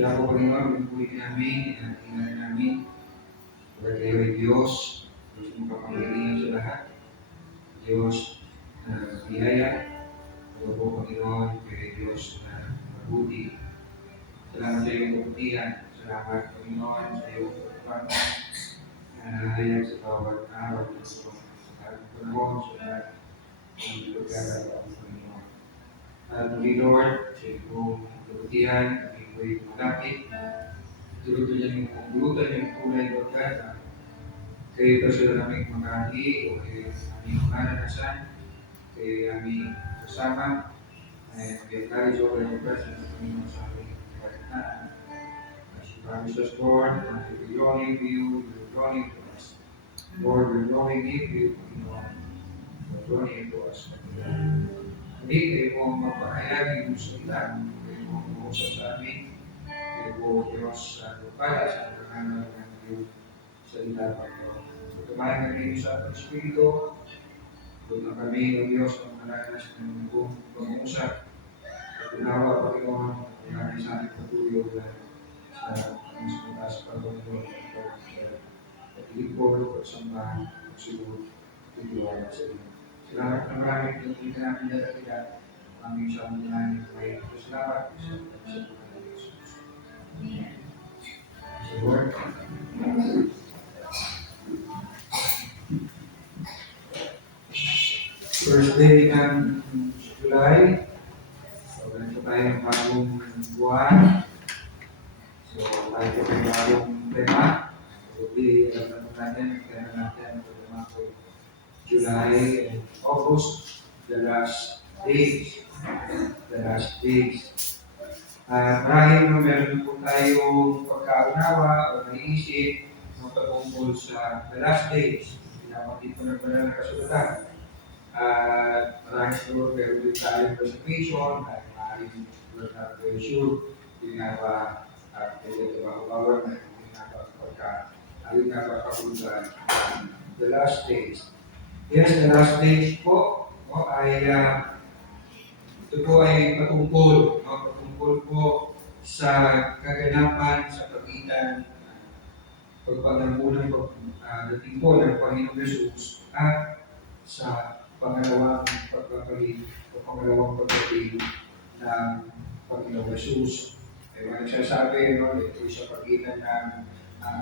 Kaya po, Panginoon, pinupuli namin, inatingnan namin, pagkat kayo ay Diyos, Diyos mong kapangyarihan sa lahat, Diyos na biyaya, ito po, Panginoon, kayo ay Diyos na mabuti. Salamat sa iyong kabutihan, salamat, Panginoon, sa iyong kapatid, na nahayag sa bawat araw, sa bawat panahon, sa lahat ng pagkakataon, Panginoon. At muli, Lord, sa iyong kabutihan, kami ko'y malapit, tulutan yung kulay, Lord God, na kayo ito sila naming makali o kayo aming maranasan, kayo aming kasama, ay mag-encourage o kayo presence ng Panginoon sa aming kaganaan. As you promise us, Lord, that we will longing for you, we will longing for us. Lord, we're longing in you, Panginoon. We're longing for us, Panginoon. Hindi kayo po mapahayag yung salita, kayo po mag-uusap sa amin, kayo po Diyos sa lupala, sa pagkakanal ng iyong salita, Panginoon. Tumayan kami sa ating Espiritu, doon na kami ng Diyos ang malalas ng pag-uusap. At unawa, Panginoon, at namin sa ating patuloy sa mas mataas pag-uusap at ilipod at sambahan at siguro titiwala sa iyo. Salamat na maraming pinagpilitan namin dalaga aming sa mga may salamat sa pagkakas ng Jesus. Amen. So Lord, first day ng July, so ganito tayo ng bagong buwan. So tayo po may bagong tema. Hindi, alam natin, tema natin, tema ko July and August, the last days. The last days. Marahil na meron po tayong pagkaunawa o naisip ng patungkol sa the last days. Pinapanggit ko na pala ng kasulatan. Marahil siguro meron din tayong presentation at maaaring we're not very sure ginagawa at ginagawa na ginagawa the last days. Yes, the last days po ay ito po ay patungkol po sa kaganapan sa pagitan pagpapangunan dating po ng Panginoong Jesus at sa pangalawang pagpapalit o pangalawang pagpapalit ng Panginoong Jesus. May mga nagsasabi, ito sa pagitan ng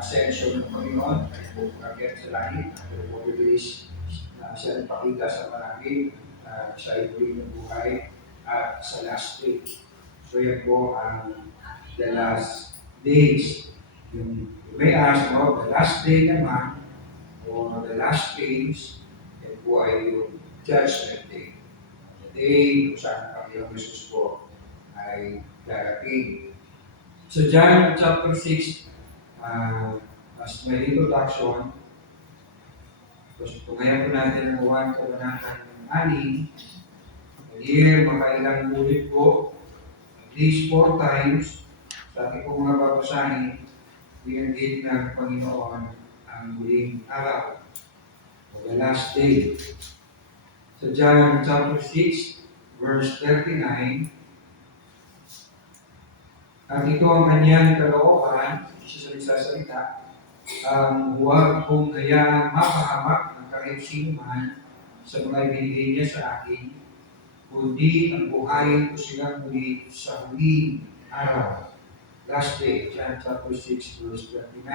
ascension ng Panginoon ay pagkakit sa langit, pero po bibilis na siya nagpakita sa marami sa ibuli ng buhay at sa last day. So yan po ang the last days. Yung may ask mo, the last day naman, o the last days, yan po ay yung judgment day. The day kung saan ang Panginoong Jesus po ay darating. So John chapter 6, as my introduction, tungayan po natin ang 1 to 106. Here, makailang ulit po, at least 4 times, sa ating pong mga babasahin, binanggit ng Panginoon ang huling araw, o the last day. So John chapter 6, verse 39, at ito ang kanyang kalooban, isa sa nagsasalita, huwag kong hayaang mapahamak ng kahit sino man sa mga binigay niya sa akin, kundi ang buhayin ko sila muli sa huling araw. Last day, John chapter 6, verse 29.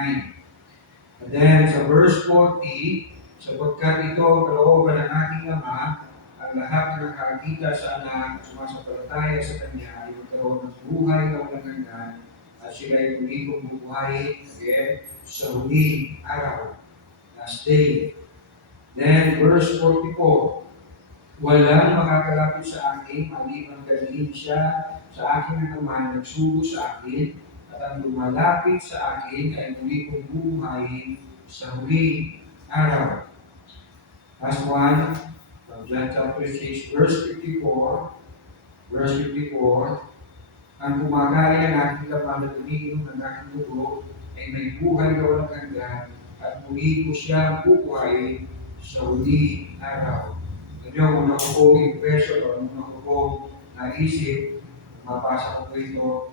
And then sa verse 40, sapagkat ito ang kalooban ng aking Ama, ang lahat ng nakakita sa anak at sumasampalataya sa Kanya ay magkaroon ng buhay na walang hanggan at sila ay muli kong bubuhayin again sa huling araw. Last day. Then verse 44, walang makakalapit sa akin, maliban dalhin siya sa akin ng Ama, nagsugo sa akin, at ang lumalapit sa akin ay muli kong bubuhayin sa huling araw. Last one, from John chapter 6, verse 54, ang pumagaya ng aking laman at umiinom ng aking dugo ay may buhay na walang hanggan at muli ko siya bubuhayin sa huling araw. Ngayon, una ko pong impression o una ko pong naisip, mabasa ko po ito,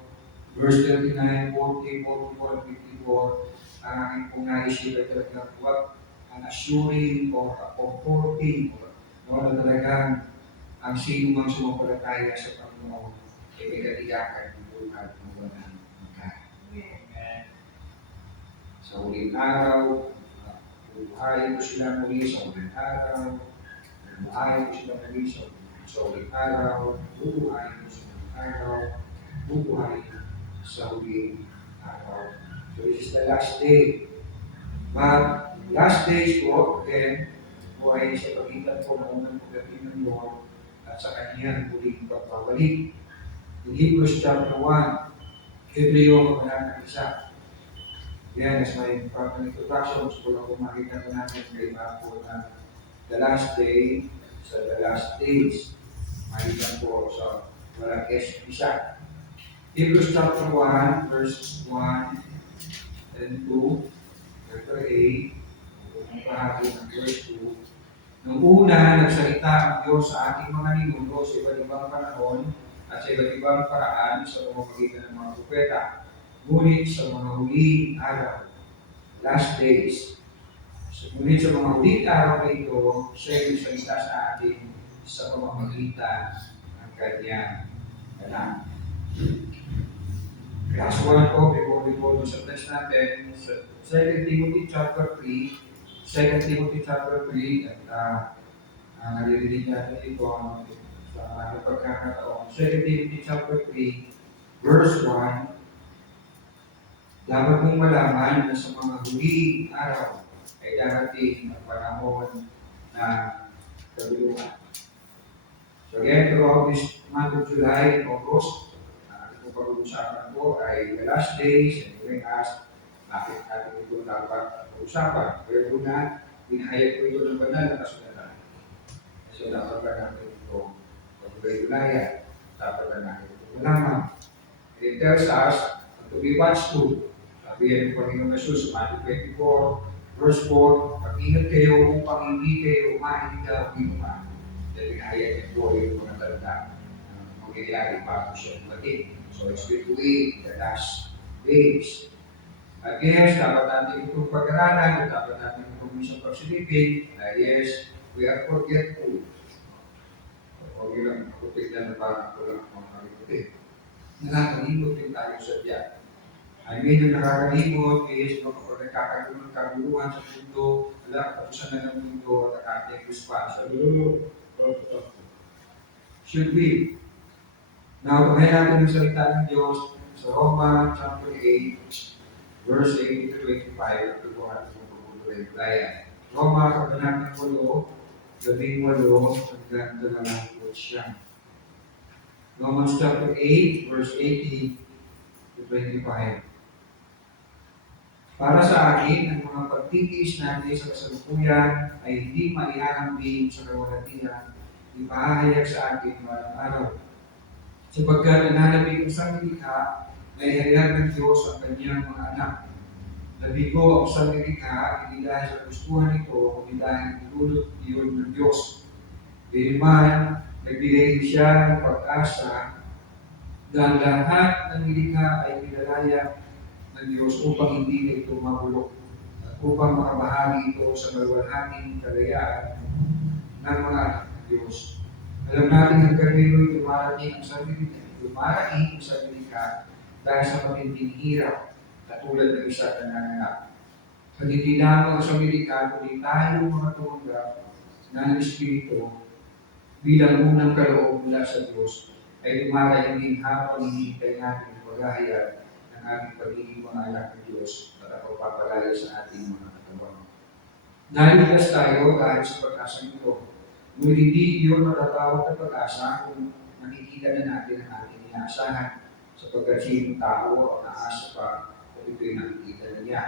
Verse 39, 40, 44, 54, ang aking pong naisip ay talagang what an assuring or a comforting no, na talagang ang sino mang sumampalataya sa Panginoon ay may katiyakan dito at mawalan ng Amen. Sa huling araw, buhayin ko sila muli sa huling araw, buhayin ko sila muli sa huling araw, bubuhayin ko sa huling araw, bubuhayin sa huling araw. So this is the last day. But last days po, again, po ay sa pagitan po ng unang pagdating ng Lord at sa kanyang huling pagbabalik. In Hebrews chapter 1, Hebreo kabanata 1. Yan, as my proper introduction, gusto ko makita ko natin may iba po na the last day sa the last days. Makita po sa walang isa. Hebrews chapter 1, verse 1 and 2, chapter 8, ang bahagi ng verse 2. Nung una, nagsalita ang Diyos sa ating mga ninuno sa iba't ibang panahon at sa iba't ibang paraan sa pamamagitan ng mga propeta. Ngunit sa mga huling araw, last days, ngunit sa mga huling araw na ito, siya ay nagsalita sa atin sa pamamagitan ng kanyang anak. Last one po, before we go to sa text natin, sa 2 Timothy chapter 3, 2 Timothy chapter 3, at naririnig natin ito sa ating pagkakataon. 2 Timothy chapter 3, verse 1, dapat mong malaman na sa mga huling araw ay darating ang panahon na kabuluhan. So again, throughout this month of July and August, kung pag-uusapan ko ay the last days, and you may ask, bakit natin ito dapat pag-uusapan? Pero una, pinahayag ko ito ng banal na kasulatan. So dapat ba natin ito pag-ulayan? Dapat ba natin ito malaman? It tells us to be watchful. Sabi yan ng Panginoon Jesus, Matthew 24, verse 4, mag-ingat kayo upang hindi kayo mahihigaw inuman. Dahil pinahayag ito yung mga tanda mangyayari bago siya dumating. So it's between the last days. Yes, dapat natin itong pag-aralan, dapat natin itong isang pagsilipin. Yes, we are forgetful. Huwag yun lang, makutik na parang ko lang mga kalikutin. Nakakalimot din tayo sa diyan. I mean, yung nakakalimot is kapag nagkakaroon ng kaguluhan sa mundo, wala, kapusan na ng mundo at ating response. Should we? Now, tumahin natin yung salita ng Diyos sa Roma chapter 8, verse 8 to 25. Ito po ating pagpupulay. Roma, kabanata 8, 18 hanggang 29. Romans chapter 8, verse 18 to 25. Para sa akin, ang mga pagtitiis natin sa kasalukuyan ay hindi maiharambing sa kawalatian, ipahayag sa atin maraming araw. Sapagkat nananabik ang sanglilikha na ihayag ng Diyos ang kanyang mga anak. Nabigo ang sanglilikha hindi dahil sa gustuhan nito, kundi dahil nilulot iyon ng Diyos. Gayunman, nagbigay siya ng pag-asa dahil lahat ng nilikha ay pinalaya ng Diyos upang hindi na ito mabulok at upang makabahagi ito sa maluwalhating kalayaan ng mga anak ng Diyos. Alam natin ang karamihan dumarating ang sarili dahil sa matinding hirap katulad ng isa na nanganak. At hindi lamang ang sarili kundi tayo mga tumanggap ng Espiritu bilang unang kaloob mula sa Diyos ay dumarating din habang hinihintay natin ang paghahayag ng ating pagiging mga anak ng Diyos at ang pagpapalaya sa ating mga katawan. Naligtas tayo dahil sa pag-asang ito. Ngunit hindi iyon matatawag na pag-asa kung nakikita na natin ang ating inaasahan sapagkat sinong tao ang naasa pa kung ito'y nakikita na niya.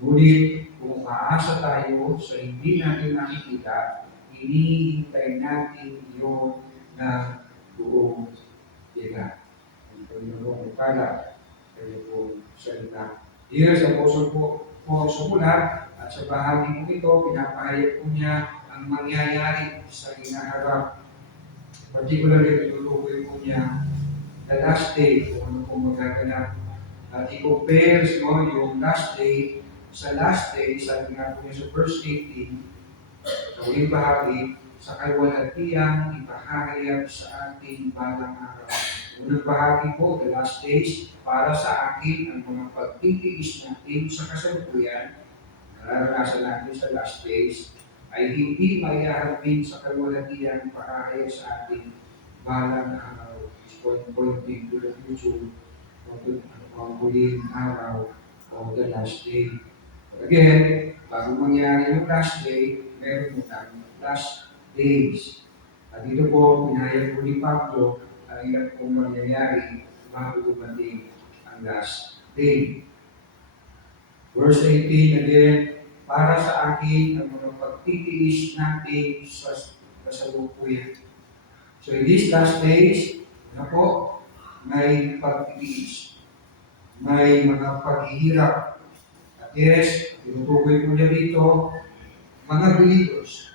Ngunit kung maasa tayo sa hindi natin nakikita, hinihintay natin iyon na buong tiga. Ito yung pala, kayo po salita. Here sa Apostol po sumulat at sa bahagi po ito, pinapahayag po niya ang mangyayari sa hinaharap. Particularly, tinutukoy po niya the last day, kung ano pong magaganap. At i-compares yung last day sa last day, sabi nga po niya sa verse 18, sa huling bahagi, sa kaluwalhatiang ipahahayag sa ating balang araw. Unang bahagi po, the last days, para sa akin ang mga pagtitiis natin sa kasalukuyan, nararanasan natin sa last days, ay hindi maiahambing sa kaluwalhatiang ipahahayag sa ating balang araw. Is pointing to the future of the huling araw of the last day. Again, bago mangyari yung last day, meron mo tayong last days. At dito po, pinahayag po ni Pablo ang ilan pong mangyayari bago dumating ang last day. Verse 18 again, para sa akin ang mga pagtitiis natin sa kasalukuyan. So in these last days, may pagtitiis, may mga paghihirap. At yes, tinutukoy ko niya dito, mga believers,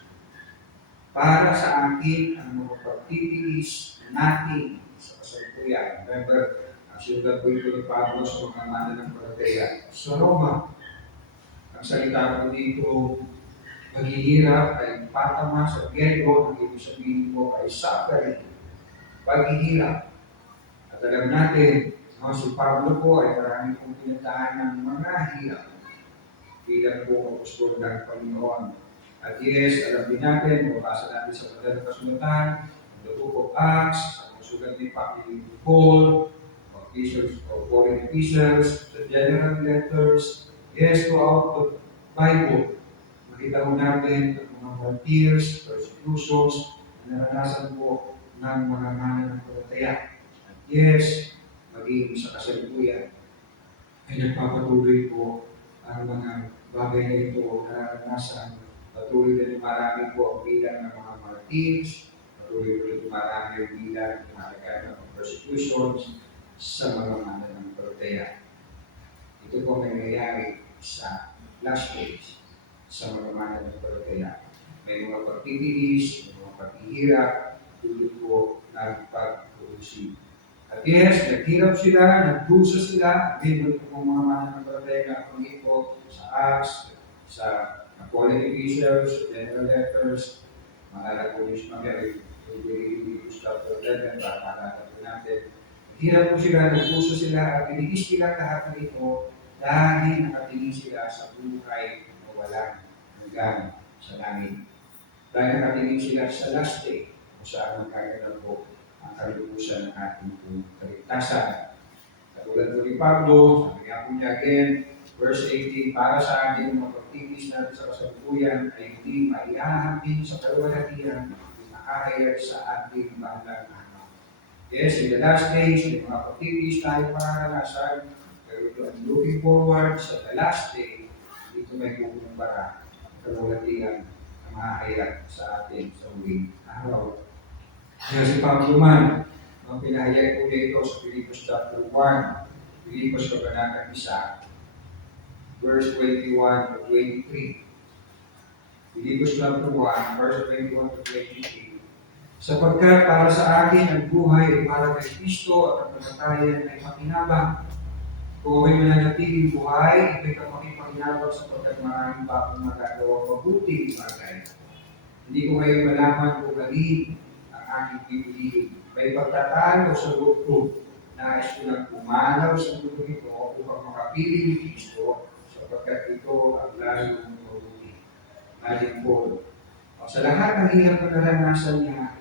para sa akin ang mga pagtitiis natin sa kasalukuyan. Remember, ang sulat po ito ni Pablo sa mga mananampalataya sa Roma. Ang salita ko dito, paghihirap ay patama sa Griego, ang ibig sabihin po ay suffering, paghihirap. At alam natin, si Pablo po ay marami pong pinataan ng mga hirap bilang po apostol ng Panginoon. At yes, alam din natin, mabasa natin sa madalang kasulatan, the book of Acts, sa sulat ni Paul, epistles of Paul and epistles, the general letters, yes, throughout the Bible, makita mo natin ang mga martyrs, persecutions, na naranasan po ng mga mananampalataya. At yes, maging sa kasalukuyan, ay nagpapatuloy po ang mga bagay na ito na naranasan. Patuloy na dumarami po ang bilang ng mga martyrs, patuloy po na dumarami ang bilang ng mga persecutions sa mga mananampalataya. Ito po nangyayari sa last days sa mga mananampalataya. May mga pagtitiis, may mga paghihirap, tulad po ng pag-uusig. At yes, naghirap sila, nagdusa sila, din po mga mananampalataya na pangit po sa Acts, sa Paul and epistles, general letters, maalala po yung mga Leviticus chapter 11, maalala po natin. Naghirap po sila, nagdusa sila, at pinigis sila lahat ng ito dahil nakatingin sila sa buhay na walang hanggan sa langit. Dahil nakatingin sila sa last day, kung saan magkaganap po ang kalubusan ng ating kaligtasan. Katulad po ni Pablo, sabi nga po niya again, verse 18, para sa atin mga pagtitis natin sa kasalukuyan ay hindi maiahambing sa kaluwalhatian, nakahayag sa ating bahalang araw. Yes, in the last days, may mga pagtitis tayo mararanasan, pero looking forward sa the last day, dito may kukumpara ang kaluwalhatian na mahahayag sa atin sa huling araw. Kaya si Pablo man, ang pinahayag po dito sa Filipos chapter 1, Filipos kabanata 1, verse 21 to 23. Filipos chapter 1, verse 21 to 23. Sapagkat para sa akin ang buhay ay para kay Kristo at ang kamatayan ay pakinabang. Kung ako'y mananatiling buhay, ito'y kapakipakinabang sapagkat maraming pa akong magagawa mabuting bagay. Hindi ko ngayon malaman kung alin ang aking pipiliin. May pagtatalo sa loob ko, nais ko lang pumanaw sa mundo ito upang makapili ni Kristo sapagkat ito ang lalong mabuti. Imagine po, sa lahat ng hirap na naranasan niya,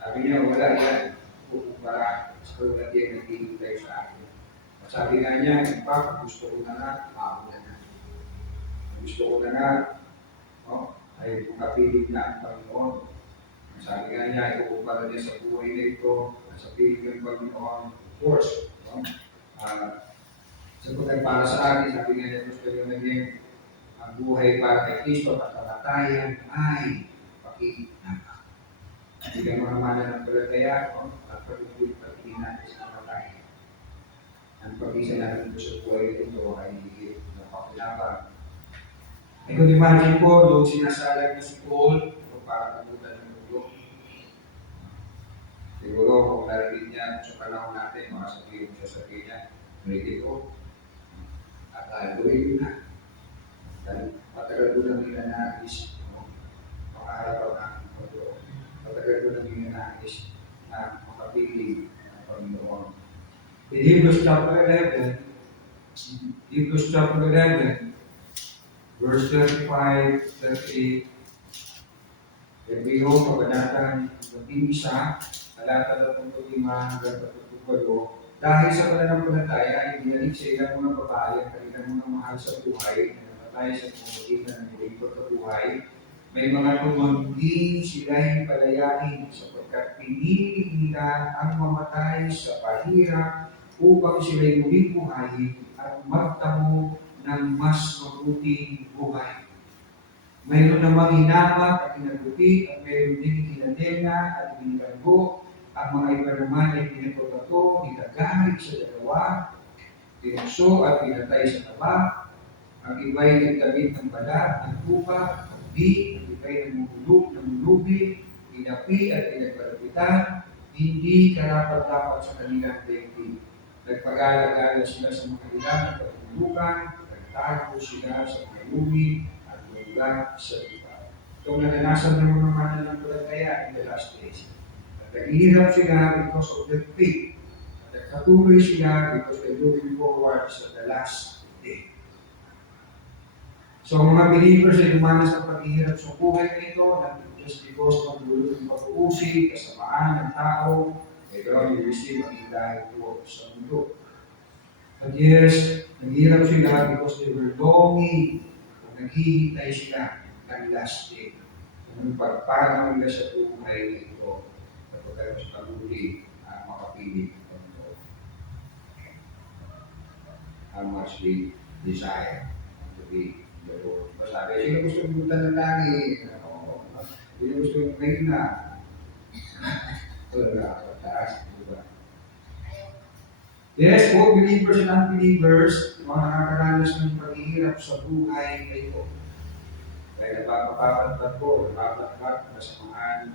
sabi niya, wala yan, kukumpara sa kaluwalhatian na hinihintay sa akin. Sabi nga niya, gusto ko na nga, maulan na. Gusto ko na nga, ay makapili na ang Panginoon. Sabi nga niya, ikukumpara niya sa buhay na ito, sa piling ng Panginoon, of course. Sapagkat para sa akin, sabi nga niya, gusto niya naging ang buhay para kay Kristo at kamatayan ay pakinabang. Hindi ka mga mananampalataya, at pag-ibig natin sa kamatayan. Ang pag-isa natin ito sa buhay ito ay higit na pakinabang. I could imagine po, doon sinasalag na si Paul, para kabutan ng mundo. Siguro, kung narinig niya sa panahon natin, mga sasabihin niya, ready ko, at gawin na. Dahil matagal ko nang ninanais, makaharap ang aking Panginoon. Matagal ko nang ninanais na makapiling ang Panginoon. In Hebrews chapter 11, verse 35, 38, Hebreo, Kabanata 11, talata 35 hanggang 38, dahil sa pananampalataya, ibinalik sa ilang mga babae ang kanilang mga mahal sa buhay na napatay sa pamamagitan ng lingkod na buhay. May mga tumanggi sila'y palayain sapagkat pinili nila ang mamatay sa pahirap upang sila'y muling buhayin at magtamo ng mas mabuting buhay. Mayroon namang hinamak at kinaguti at mayroon din kinadena at binilanggo. Ang mga iba naman ay pinagbabato, nitagarik sa dalawa, tinukso at pinatay sa taba. Ang iba'y nagtabit ng balat, ng tupa, ng di, ang iba'y namumulog, namulubi, inapi at pinagpalapitan, hindi karapat-dapat sa kanilang daigdig. Nagpagala-gala sila sa mga ilang at katulugan, nagtago sila sa mga lumi, at mula sa iba. Itong naranasan ng mga mananampalataya in the last days. At naghihirap sila because of their faith. At nagpatuloy sila because they're looking forward sa the last day. So mga believers ay dumanas sa paghihirap sa buhay na ito, not just because ng dulot ng pag-uusig, kasamaan ng tao, pero you receive ang ilahe po sa mundo. At yes, naghihirap sila because they were longing, naghihintay sila ng last day. Kung pagparang nila sa buhay na ito, kapag sa pag-uli ang makapiling ng ito. How much we desire to be the Lord. Sabi, sino gusto pumunta ng langit? Sino gusto yung ngayon na? Wala, pataas, diba? Yes, both believers and unbelievers, mga nakakaranas ng paghihirap sa buhay na ito. Kaya napapapatpat ko, napapatpat na samahan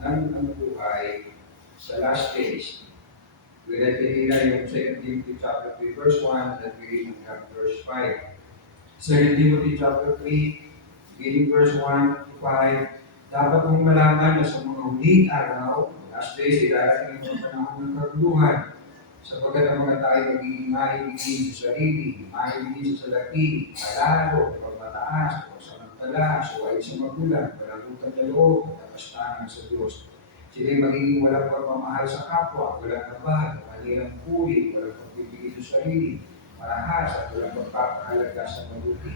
ng buhay sa last days. We read kanina yung 2 Timothy chapter 3, verse 1, and we read hanggang verse 5. 2 Timothy chapter 3, beginning verse 1 to 5, dapat mong malaman na sa mga huling araw, last days, darating ang mga panahon ng kaguluhan, sapagkat ang mga tayo magiging maibigin sa sarili, maibigin sa salapi, malalo, pagmataas, pagsamantala, suwain sa magulang, panagutan na loob, katapastangan sa Diyos. Sila'y magiging walang pagmamahal sa kapwa, walang kabahal, walang puli, walang pagbibigay sa sarili, marahas at walang pagpapahalaga sa mabuti.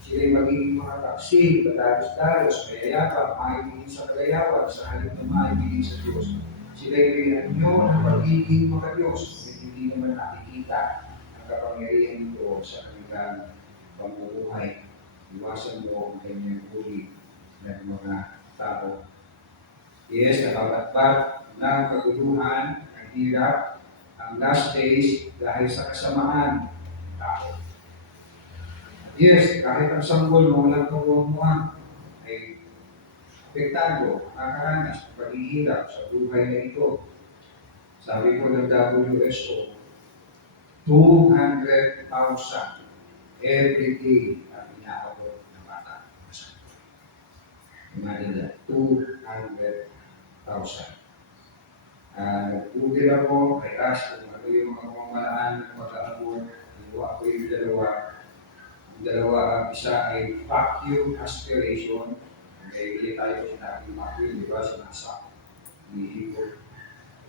Sila'y magiging mga taksil, badalos-dalos, mayayabang, maibigin sa kalayawan, sa halip na maibigin sa Diyos. Sila'y rinanyo ng pagiging mga Diyos, hindi naman nakikita ang kapangyarihan nito sa kanilang pamumuhay. Iwasan mo ang kanyang huli ng mga tao. Yes, napabatbat ng kaguluhan, ang hirap, ang last days dahil sa kasamaan ng tao. At yes, kahit ang sanggol mo walang kabuang-buang ay apektado, nakakaranas ng paghihirap sa buhay na ito. Sabi po ng WHO, 200,000 every day ang inaabot ng bata. Imagine that, 200,000. Nagpugil ako kay Ash kung ano yung mga pamamaraan ng pag-aabot. Ginawa ko yung dalawa. Ang dalawa, isa ay vacuum aspiration. May bili tayo sa natin vacuum, di ba? Sinasak. Hinihigop.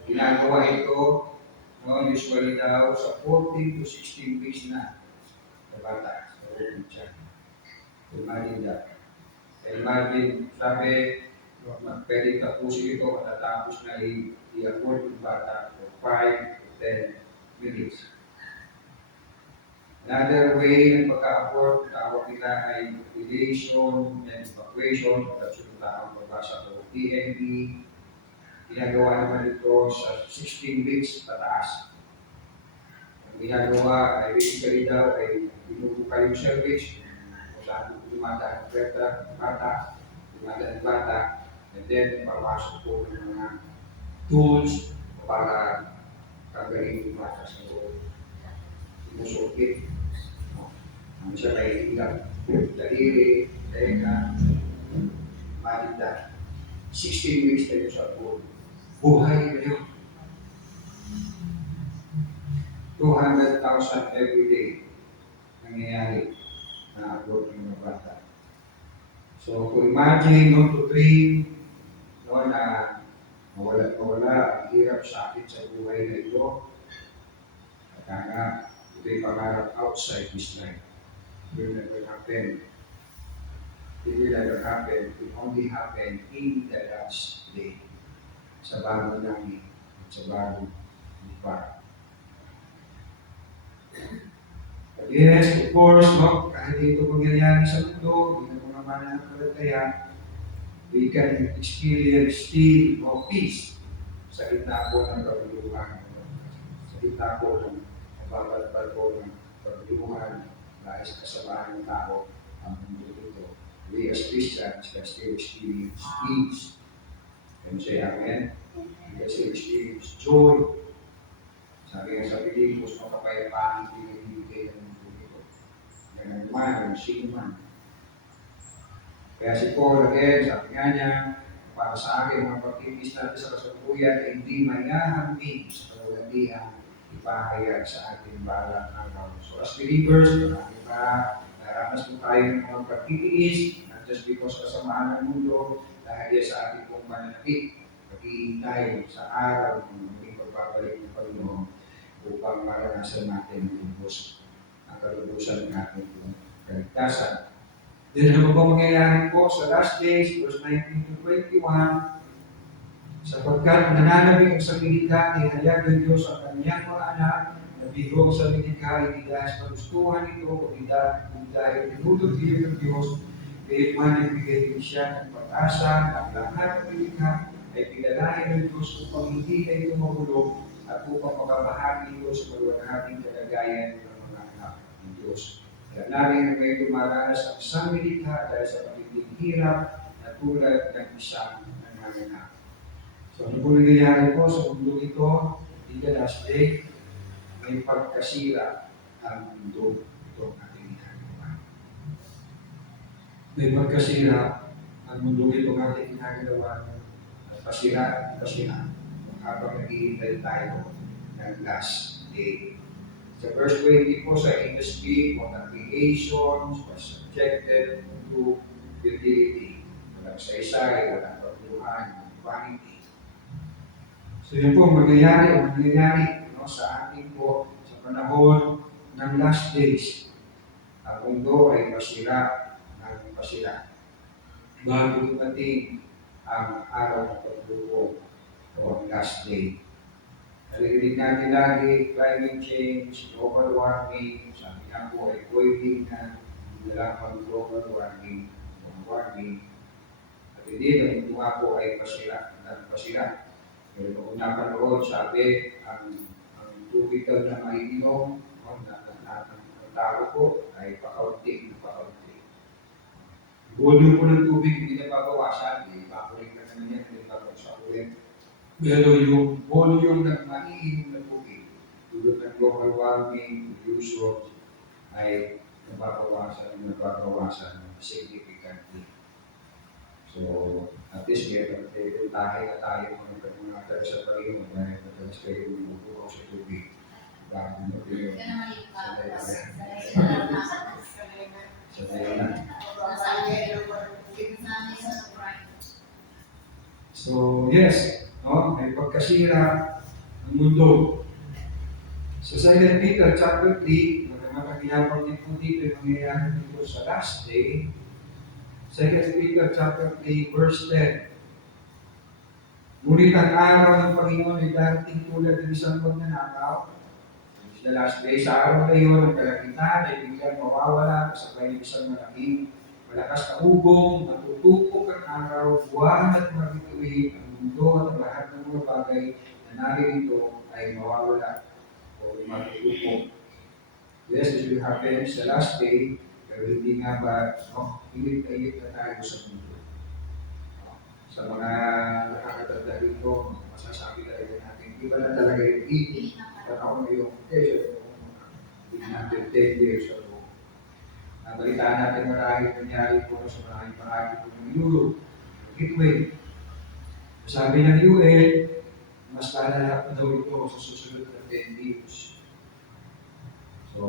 Ginagawa ito, usually daw sa 14 to 16 weeks na sa bata, sa open siya. Imagine that. Imagine, sabi, pwede tapusin ito, matatapos na i-afford yung bata for 5 to 10 minutes. Another way ng pagka-afford, tawag nila ay relation and evacuation, at sunod pagbasa ko, PNP. Ginagawa naman ito sa 16 weeks pataas. Ang ginagawa ay basically daw ay binubuka yung cervix, kung saan dumada ang bata, and then papasok po ng mga tools para kagaling yung bata sa loob. Imusukit. Ano siya kay ilang. Daliri, teka, malita. 16 weeks tayo sa buhay. Buhay na yun. 200,000 every day nangyayari na abroad ng mga bata. So, kung imagine, no, to dream, no, na mawala, ang hirap sakit sa buhay na ito, at nga, ito'y pangarap outside this life. It will never happen. It will never happen. It will only happen in the last day. Sa bagong langit at sa bagong lupa. But yes, of course, no, kahit ito mangyayari sa mundo, hindi na mga mananampalataya, we can experience still no peace sa gitna po ng kabuluhan, sa gitna po ng mababalbal po ng kabuluhan dahil sa kasabahan ng tao ang mundo ito. We as Christians can still experience peace. Can you say amen? We can still experience joy. Sabi nga sa Pilipos, makapayapaan ang pinibigay ng mundo ito. Ganun man, sino man. Kaya si Paul again, sabi nga niya, para sa akin, mga pagkikis natin sa kasalukuyan ay hindi mayahambing sa kawalatiang ipahayag sa ating balang araw. So as believers, marami pa, naramas po tayo ng mga pagkikis, not just because kasamaan ng mundo, dahil sa ating pong mananakit, pag-iintay sa araw ng maging pagbabalik ng Panginoon upang maranasan natin ang lubos, ang kalubusan ng ating kaligtasan. Then ano ba mangyayari po sa last days, verse 19 to 21, sapagkat nananabing ang sabinikha ni hayag ng Diyos ang kanyang mga anak na bigo sa binikha hindi dahil sa kagustuhan ito o dahil tinulog din ng Diyos, kahit man ibigay din siya ng pag-asa at lahat ng binikha ay pinalain ng Diyos upang hindi kayo tumahulog at upang makabahagi ito sa maluwalhating kalagayan ng mga anak ng Diyos. Kaya namin ang kayo dumaranas ang isang bilikha dahil sa pagiging hirap na tulad ng isang nanganganak. So, ano po nangyayari po sa mundo ito, in the last day, may pagkasira ang mundo ito ang ating ginagawa. May pagkasira ang mundo ito ang ating ginagawa at pasira. Habang naghihintay tayo ng last day. Sa verse 20 po sa industry, mga creations was subjected to futility. Walang saysay, walang pagluhan, vanity. So yun po, mangyayari no, sa ating po sa panahon ng last days. Ang mundo ay pasira ng pasira. Bago dumating ang araw ng paglubo o ang last day. Narinig natin lagi, climate change, global warming, sabi nga po ay boiling na, hindi lamang global warming. At hindi lang ito nga po ay pasira. Pero kung napanood, sabi, ang tubig daw na maiinom, ng tao po ay pakaunti. Volume po ng tubig hindi nababawasan, evaporate na naman yan, hindi babagsakuhin. Pero yung volume ng maiinom na tubig, tulad ng global warming, pollution, ay nababawasan significantly. So, at least tayo na tayo mga tayo sa Panginoon dahil madalas kayo bumubukaw sa tubig. Bago mo kayo sanay na. So, yes, no? May pagkasira ng mundo. Sa 2 Peter chapter 3, magkakaginapang din po dito yung mangyayari dito sa last day. 2 Peter chapter 3, verse 10. Ngunit ang araw ng Panginoon ay darating tulad ng isang magnanakaw. The last day, sa araw na iyon, ang kalakitan ay biglang mawawala kasabay ng isang malakas na ugong, natutupok ang araw, buwan at magituwid, ang mundo at ang lahat ng mga bagay na narito ay mawawala o matutupok. Yes, this will happen sa last day, pero hindi nga ba, no, higit na tayo sa mundo. Sa mga nakakatanda dito, masasabi talaga natin, iba na talaga yung eating. Panahon yung occasion, yung natin 10 years ago. Nabalitaan natin maraming nangyari po sa maraming bahagi po ng Europe, heatwave. Sabi ng UN, mas lalala pa daw ito sa susunod na 10 years. So,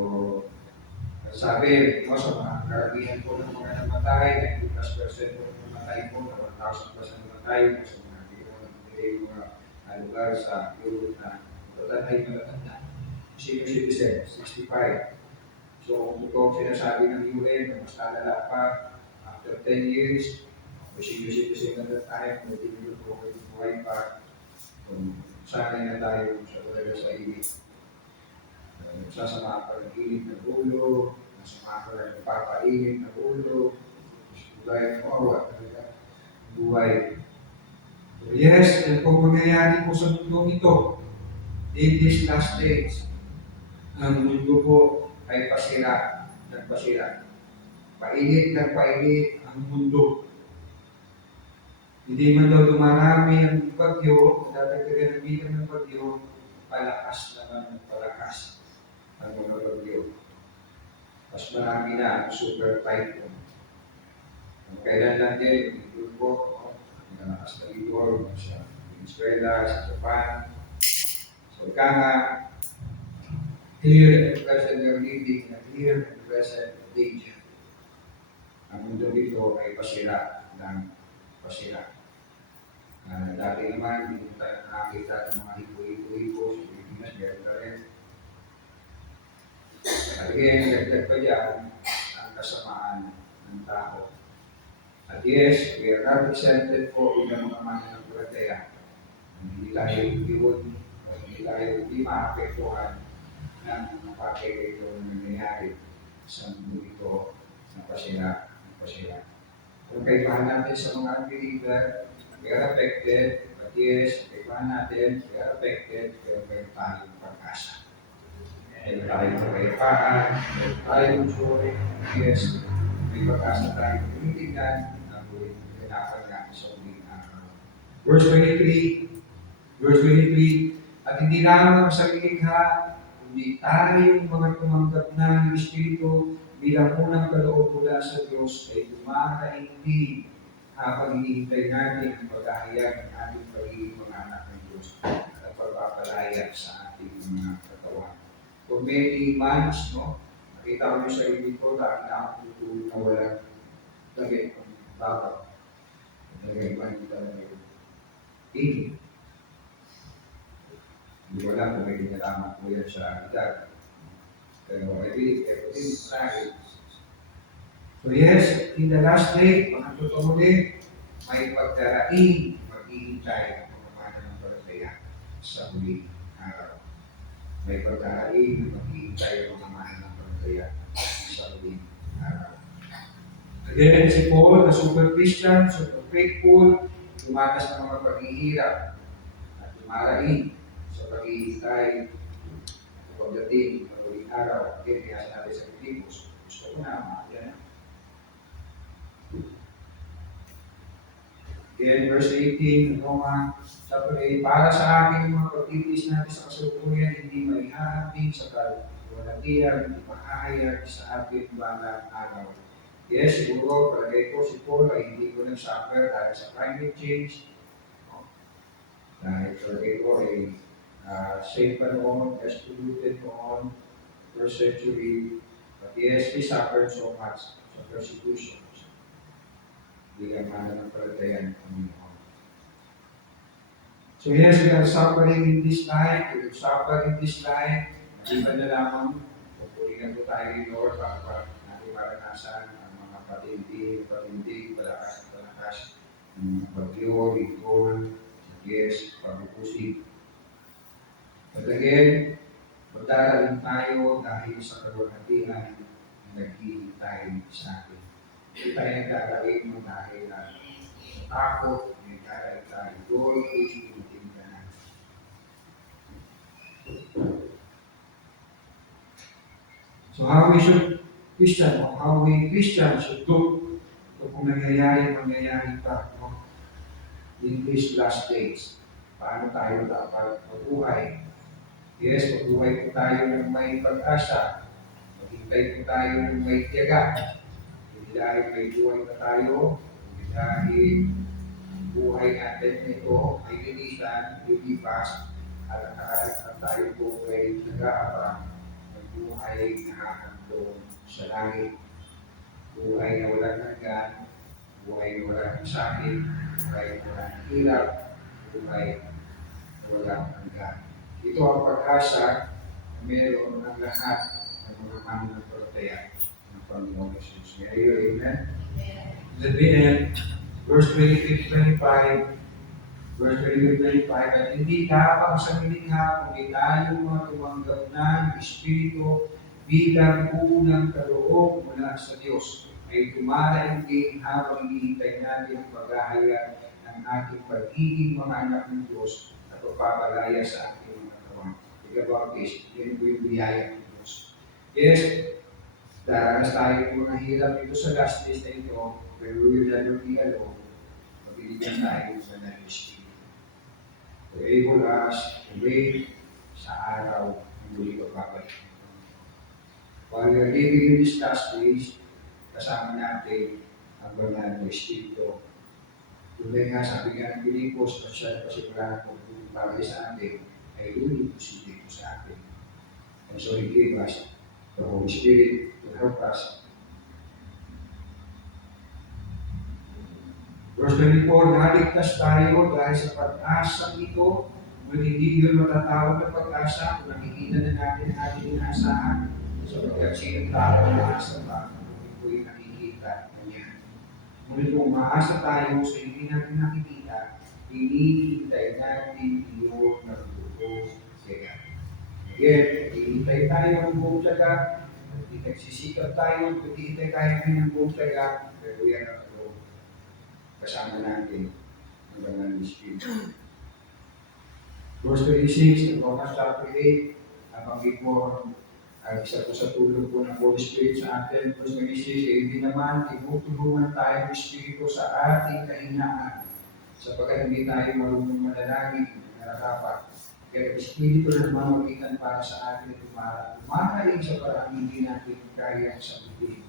sabi, sa mga karamihan po ng mga namatay, 90% po ng namatay po, 1,000 plus na namatay, sa mga lugar sa Europe na tatanay malatanda. Senior citizen, 65. So, kung ito ang sinasabi ng UN, na mas lalala pa, after 10 years, senior citizen na that time, hindi nyo po kayo buhay pa, sanay na tayo sa talaga sa ibig. Sasama pa ng init na ulo, sasama pa ng papainit na ulo, dahil mawawa talaga buhay. So yes, kung mangyayari po sa mundo ito, in these last days, ang mundo po ay pasira, nagpasira. Painit, nagpainit ang mundo. Hindi man daw dumarami ang bagyo, dadagdagan ng bilang ng bagyo, palakas naman ng palakas ang mga bagyo. Mas marami na ang super typhoon. Kailan lang din, yung po, nalakas na ito sa Venezuela, sa Japan. So, kaya here at present you're living, and here at present age, ang mundo dito ay pasira ng pasira. Dati naman, hindi tayo nakakita ng mga hipo-hipo-hipo sa Pilipinas, meron ka rin. At again, dagdag pa dyan ang kasamaan ng tao. At yes, we are not exempted po in the mga mananampalataya. Hindi tayo iyon, hindi tayo hindi maapektuhan ng napakikito na nangyayari sa mundo ito na pasira. Kung kaibahan natin sa mga unbeliever, we are affected, but yes, kaibahan natin, we are affected, pero meron tayong pag-asa. Meron tayong kayapaan, meron tayong joy, yes, may pag-asa tayong tinitignan, na buhay hinapan natin sa uling araw. Verse 23, at hindi lamang sa lilikha, kundi tayong mga tumanggap na ng Espiritu bilang unang kaloob mula sa Diyos ay dumaraigdig habang hinihintay natin ang paghahayag ng ating pagiging mga anak ng Diyos at ang pagpapalaya sa ating mga katawan. For many months, nakita ko yung sarili ko, dahil na akong tutulog na walang lagay ng babaw. Lagay pa nito talaga yung init. Hindi ko alam kung may kinalaman ko yan sa edad. Pero I believe everything is right. So yes, in the last day, pangatotoo din, may pagdaraing, maghihintay ang mga mananampalataya sa huling araw. May pagdaraing, maghihintay ang mga mananampalataya sa huling araw. Again, si Paul, na super Christian, super faithful, lumakas ng mga paghihirap at dumaraing sa paghihintay at pagdating ng huling araw. Again, kaya sinabi sa Pilipos, gusto ko na, maayan na. Again, verse 18, Roma, chapter 8, para sa akin mga pagtitis natin sa kasalukuyan, hindi maihahabing sa kalwalatian, hindi mahahayag sa ating balang araw. Yes, siguro, palagay ko si Paul ay hindi ko nag-suffer dahil sa climate change. Dahil palagay ko ay safe pa noon, as polluted noon, first century. But yes, he suffered so much sa persecution. Bilang mananampalataya ng Panginoon. So yes, we are suffering in this life, we will suffer in this life. Maliban na lamang, pupulingan po tayo ni Lord para natin maranasan ang mga patindig, palakas, bagyo, lingkol, yes, pagpupusig. But again, magdarating tayo dahil sa kalwalhatian na naghihintay sa atin. Hindi tayo nagdarating mo dahil sa takot, nagdarating tayo doon, inutin ka na. So how we Christians should look kung mangyayari pa in these last days. paano tayo dapat mabuhay. Yes, mabuhay po tayo ng may pag-asa. Maghintay po tayo ng may tiyaga. Hindi dahil may buhay na tayo, hindi dahil buhay natin ito ay lilipas, at tayo po ay nag-aabang ng buhay na hahantong sa langit. Buhay na walang hanggan, buhay na walang sakit, buhay na walang hirap, buhay na walang hanggan. Ito ang pag-asa na meron ng lahat ng mga mananampalataya ng Panginoon Jesus. Ngayon, amen? At the end, verse 23-25, at hindi tapang sa nilikha, kundi tayong mga tumanggap ng Espiritu bilang unang kaloob mula sa Diyos, ay tumaraing habang hinihintay natin ang paghahayag ng ating pagiging mga anak ng Diyos at pagpapalaya sa ating mga katawan. Ika-baptist, yan po yung biyaya ng Diyos. Yes, daranas tayo po ng hirap dito sa last days na ito, pero we'll never be alone. Pabigyan tayo sa Espiritu to enable us to wait sa araw ng muli pagbabalik. While we are living in these last days, kasama natin ang banal na Espiritu. Tunay nga sabi nga ng Pilipos, at siya pasimula ko bagay sa atin, ay lulubos dito sa atin. And so He gave us the Holy Spirit to help us. Verse 24, naligtas tayo dahil sa pag-asang ito, ngunit hindi yun matatawag na pag-asa kung nakikita na natin ang ating inaasahan. Sapagkat sinong tao na asa pa, ito'y nakikita niya. Ngunit kung maasa tayo sa hindi natin nakikita, hinihintay natin iyon ng buong tiyaga. Again, hinihintay tayo ng buong tiyaga, nagsisikap tayo, hinihintay tayo ng buong tiyaga, pero yan ang kasama natin ang banal na Espiritu. Verse 26, ng Romans chapter 8, nabanggit mo ang isa po sa tulong po ng Holy Spirit sa atin. Verse 26, hindi naman tinutulungan tayo ng Espiritu sa ating kahinaan, sapagkat hindi tayo marunong manalangin na dapat. Kaya Espiritu na mamamagitan para sa atin at umahaling sa parang hindi natin kaya sabihin.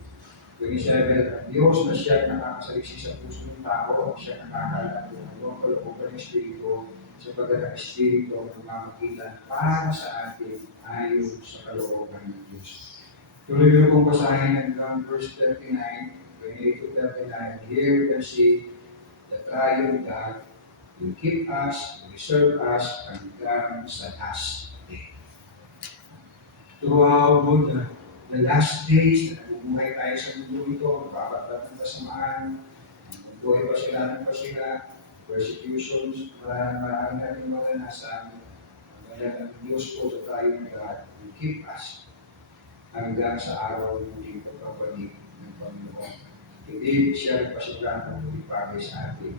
27, ang Diyos na siya nakakasaliksi sa puso ng tao, siya nakakalato ang kalooban ng Espiritu, sapagkat ang Espiritu ang mamagitan para sa atin ayon sa kalooban ng Diyos. Tuloy na pong basahin hanggang verse 39, 28-39, here we can see the triune God will keep us, will serve us hanggang sa last day. Throughout the last days na nabubuhay tayo sa mundo ito, mababatag ng kasamaan, ang mundo ay pasilanan pa sila, persecutions, maraming natin maranasan, ang ganyan ng Diyos po sa tayo ng God will keep us hanggang sa araw ng muling pagpapalik ng Panginoon. Hindi siya nagpasilanan ng muling bagay sa atin,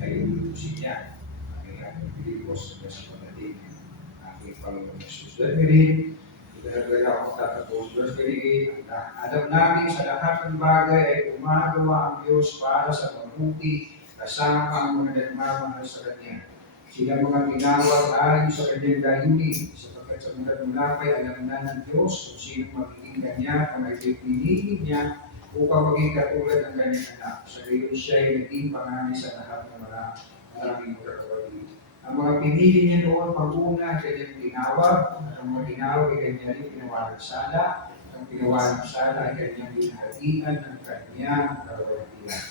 ay lulusin niya ang ating Pilipos sa pagdating ng ating Panginoon Jesus. Dahil dahil ako tatapos, verse 38, alam namin sa lahat ng bagay ay gumagawa ang Diyos para sa mabuti kasama ang mga nagmamahal sa Kanya. Sila mga ginawag ayon sa Kanyang layunin, sapagkat sa mga mulapay alam na ng Diyos kung sino magiging Kanya, kung ay pinili niya upang maging katulad ng Kanyang anak. Sa gayon siya ay naging panganay sa lahat ng maraming magkakapatid. Ang mga pinili niya noon pag-una, kanyang tinawag. Ang mga tinawag ay kanya rin pinawalang-sala. Ang pinawalang-sala ay kanyang binahadian ng kanyang karawatian.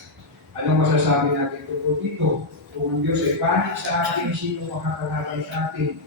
Anong masasabi natin tungkol dito? Kung ang Diyos ay panig sa atin, sino makakalaban sa atin?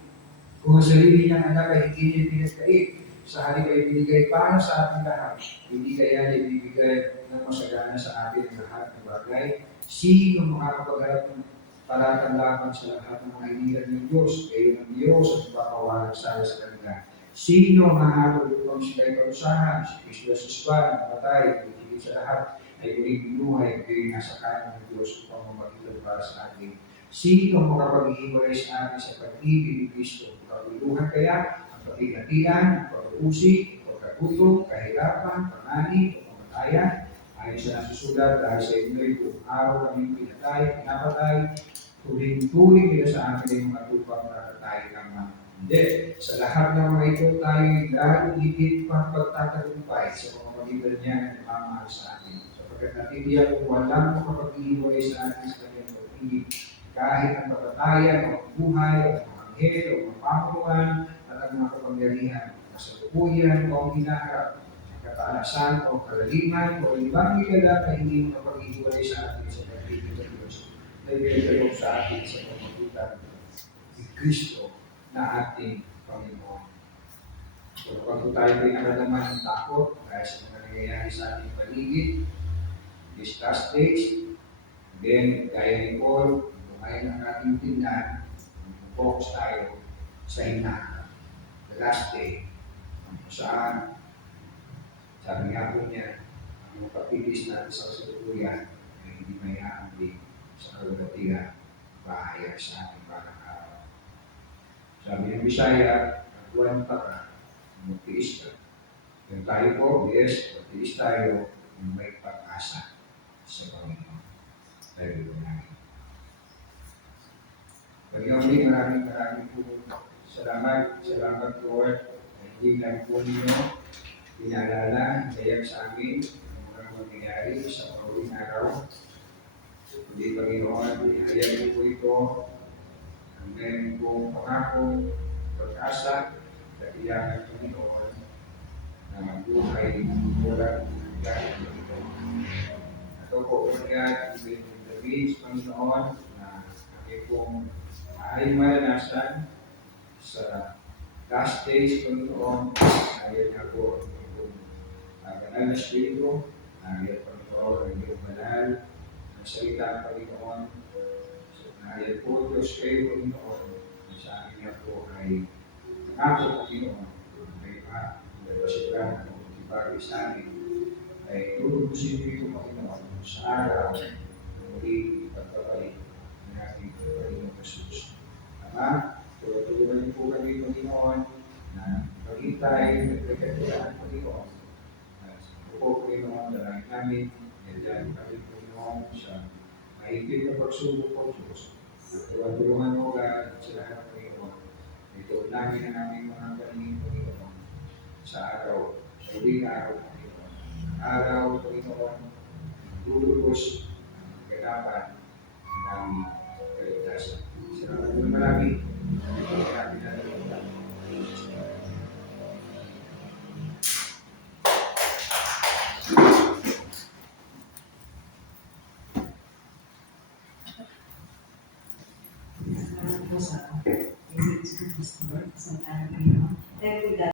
Kung ang sarili niyang anak ay hindi niya pinagkait, sa halip ay binigay para sa ating lahat, hindi kaya niya ibibigay ng masagana sa atin ang lahat ng bagay? Sino makakapagharap ng palatang laban sa lahat ng mga inilan ng Diyos, kayo ng Diyos at papawalang sa kanila. Sino ang hahabol upang sila'y parusahan? Si Kristo sa Ispan, namatay, higit sa lahat, ay muling binuhay, kayo nasa kanan ng Diyos upang mamagitan para sa atin. Sino ang makapaghihiwalay sa atin sa pag-ibig ni Kristo? Paguluhan kaya ang pagkikatilan, ang pag-uusig, pagkagutom, kahirapan, panganib, o kamatayan, ayon sa nasusulat dahil sa inyo'y buong araw kaming pinapatay, turing nila sa akin ay mga lupang tatatay lamang. Hindi. Sa lahat ng mga ito tayo lalo higit pang pagtatagumpay sa mga magitan niya na namamahal sa atin. Sapagkat natitiyak kung walang makapag-iiwalay sa atin sa kanyang pag-ibig, kahit ang patatayan, ang buhay, ang mga anghel, o mga pamunuan, at ang mga kapangyarihan, kasalukuyan o ang hinaharap, kataalasan o kalaliman o ibang higala na hindi makapag-iwalay sa atin sa pag-ibig ng Diyos na ibigay sa atin sa pamagitan ni Kristo na ating Panginoon. So kapag tayo ay naman ng takot dahil sa mga nangyayari sa ating paligid, these last days, then gaya ni Paul, kumain ang ating tindahan, focus tayo sa hinaharap. The last day, saan sabi nga po niya, ang papilis natin sa kasalukuyan ay hindi may aambing sa kalugatian bahaya sa ating parang araw. Sabi ng Bisaya, nagkuhan pa ka, magtiis ka. Yung tayo po, yes, magtiis tayo, may pag-asa sa Panginoon. Tayo po namin. Pagyaw maraming po salamat. Salamat Lord. Hindi lang po ninyo pinaalala, kayak sa amin, ang mga mangyayari sa pauling araw. Hindi Panginoon, pinahayag po ito, ang meron pong pangako, pag-asa, dakilang Panginoon, na magbuhay, walang gaya ng ito. Ito po, Panginoon, ibig ng David, Panginoon, na kami pong maaaring maranasan sa last days, Panginoon, ayaw na po banal na Espiritu, ayaw Panginoon ang iyong banal na salita, Panginoon. So, ayaw po Diyos kayo, Panginoon, na sa amin na po ay nangako, Panginoon, may kapasitan o ibagay sa amin, ay tutubusin ko ito, Panginoon, sa araw na muli pagpapalik ng ating Panginoon Jesus. Ama, tulungan niyo po kami, Panginoon, na maghintay, nagkakatilaan, Panginoon. Po, Panginoon, dalangin namin, nandyan kami, Panginoon, sa mahigpit na pagsubok po, Diyos. Tulungan mo ka sa lahat, Panginoon. Ito namin ang aming mga paningin, Panginoon, sa araw, sa huling araw, Panginoon. Ang araw, Panginoon, tutubos ang kaganapan ng aming kaligtasan. Salamat po marami. Marami na naman. Sa Kristo, sa Panginoon.